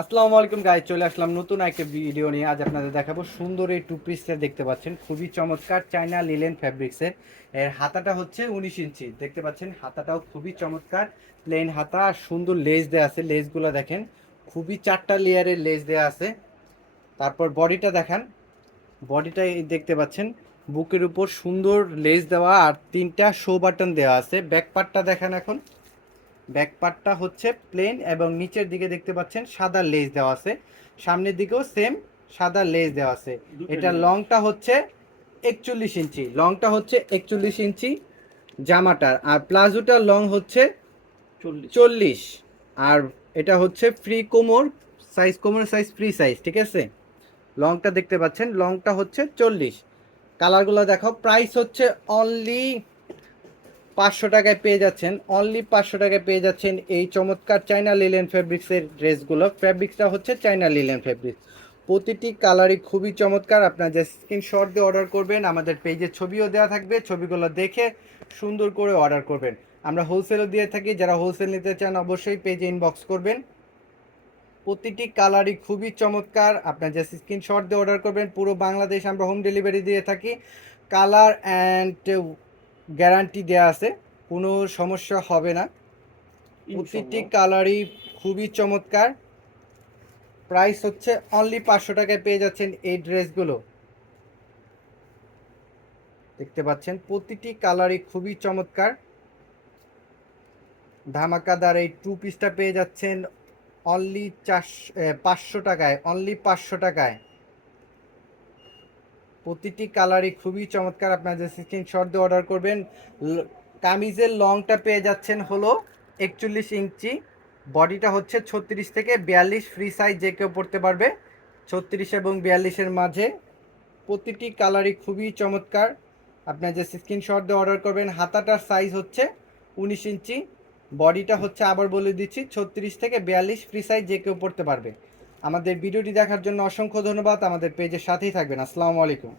আসসালামু আলাইকুম গাইজ চলে আসলাম নতুন একটা ভিডিও নিয়ে। আজ আপনাদের দেখাবো সুন্দর এই টু পিসটা দেখতে পাচ্ছেন, খুবই চমৎকার চায়না লিলেন ফ্যাব্রিক্সের এর। হাতাটা হচ্ছে উনিশ ইঞ্চি। দেখতে পাচ্ছেন, হাতাটাও খুবই চমৎকার প্লেন হাতা, আর সুন্দর লেস দেওয়া আছে। লেসগুলো দেখেন, খুবই চারটা লেয়ারের লেস দেওয়া আছে। তারপর বডিটা দেখান। বডিটা দেখতে পাচ্ছেন, বুকের উপর সুন্দর লেস দেওয়া, আর তিনটা শো বাটন দেওয়া আছে। ব্যাক পার্টটা দেখান এখন। ব্যাক পার্টটা হচ্ছে প্লেন এবং নিচের দিকে দেখতে পাচ্ছেন সাদা লেস দেওয়া আছে। সামনের দিকেও সেম সাদা লেস দেওয়া আছে। এটা লংটা হচ্ছে একচল্লিশ ইঞ্চি। লংটা হচ্ছে একচল্লিশ ইঞ্চি জামাটার। আর প্লাজোটার লং হচ্ছে চল্লিশ। আর এটা হচ্ছে ফ্রি কোমর সাইজ কোমর সাইজ ফ্রি সাইজ ঠিক আছে? লংটা দেখতে পাচ্ছেন লংটা হচ্ছে চল্লিশ। কালারগুলো দেখো প্রাইস হচ্ছে অনলি পাঁচশো টাকায় পেয়ে যাচ্ছেন অনলি পাঁচশো টাকায় পেয়ে যাচ্ছেন এই চমৎকার চাইনা লিলেন ফেব্রিক্সের ড্রেসগুলো। ফেব্রিক্সটা হচ্ছে চাইনা লিলেন ফেব্রিক্স প্রতিটি কালারই খুবই চমৎকার, আপনার যে স্ক্রিনশট দিয়ে অর্ডার করবেন, আমাদের পেজে ছবিও দেওয়া থাকবে, ছবিগুলো দেখে সুন্দর করে অর্ডার করবেন। আমরা হোলসেলও দিয়ে থাকি, যারা হোলসেল নিতে চান অবশ্যই পেজে ইনবক্স করবেন। প্রতিটি কালারই খুবই চমৎকার, আপনার যে স্ক্রিনশট দিয়ে অর্ডার করবেন, পুরো বাংলাদেশ আমরা হোম ডেলিভারি দিয়ে থাকি। কালার অ্যান্ড গ্যারান্টি দেওয়া আছে কোনো সমস্যা হবে না। প্রতিটি কালারই খুবই চমৎকার। প্রাইস হচ্ছে অনলি পাঁচশো টাকায় পেয়ে যাচ্ছেন এই ড্রেসগুলো। দেখতে পাচ্ছেন প্রতিটি কালারই খুবই চমৎকার। ধামাকাদার এই টু পিসটা পেয়ে যাচ্ছেন অনলি চারশো পাঁচশো টাকায় অনলি পাঁচশো টাকায়। প্রতিটি কালারই খুবই চমৎকার। আপনার যে স্ক্রিনশট দিয়ে অর্ডার করবেন কামিজের লংটা পেয়ে যাচ্ছেন হলো একচল্লিশ ইঞ্চি। বডিটা হচ্ছে ছত্রিশ থেকে বিয়াল্লিশ ফ্রি সাইজ যে কেউ পড়তে পারবে। ছত্রিশ এবং বিয়াল্লিশের মাঝে প্রতিটি কালারই খুবই চমৎকার। আপনার যে স্ক্রিনশট দিয়ে অর্ডার করবেন, হাতাটার সাইজ হচ্ছে উনিশ ইঞ্চি। বডিটা হচ্ছে আবার বলে দিচ্ছি, ছত্রিশ থেকে বিয়াল্লিশ ফ্রি সাইজ যে কেউ পড়তে পারবে। আমাদের ভিডিওটি দেখার জন্য অসংখ্য ধন্যবাদ। আমাদের পেজের সাথেই থাকবেন। আসসালামু আলাইকুম।